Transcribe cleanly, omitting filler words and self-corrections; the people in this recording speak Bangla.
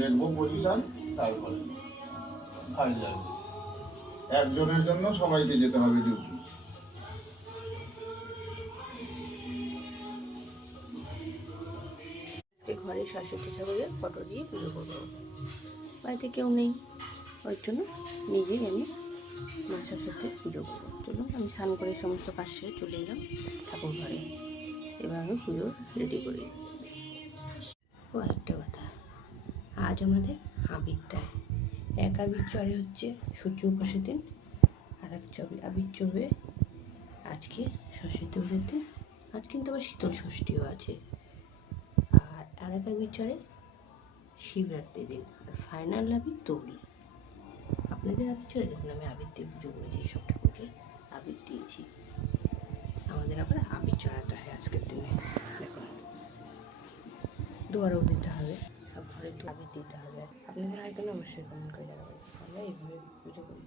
দেখবো পজিশন, তারপরে কাজ লাগবে। একজনের জন্য সবাইকে যেতে হবে ডিউটি। ঘরে সরস্বতী ঠাকুরের ফটো দিয়ে পুজো করবো, বাড়িতে কেউ নেই, ওই জন্য নিজেই আমি মা সরস্বতীর পুজো করবো। চলুন, আমি স্নান করে সমস্ত কাজ সেরে চলে এলাম ঠাকুর ঘরে। এবার আমি পুজো রেডি করি। ও একটা কথা, আজ আমাদের আবির দেয়। এক আবির চড়ে হচ্ছে সূর্য উপাসের দিন, আর এক আবির চড়বে আজকে সরস্বতী পুজোর দিন। আজ কিন্তু আবার শীতল ষষ্ঠীও আছে। আর এক আবির চড়ে শিবরাত্রির দিন, আর ফাইনাল আবির দোল। আপনাদের আবির চড়ে? দেখুন আমি আবির দিয়ে পুজো করেছি, সব ঠাকুরকে আবির দিয়েছি। আমাদের আবার আবির চড়াতে হয় আজকের দিনে। দেখুন, দুয়ারেও দিতে হবে, সব ঘরে আবির দিতে হবে। আপনাদের হয় কেন অবশ্যই কমেন্ট করে জানাবেন। আমরা এইভাবে পুজো করি।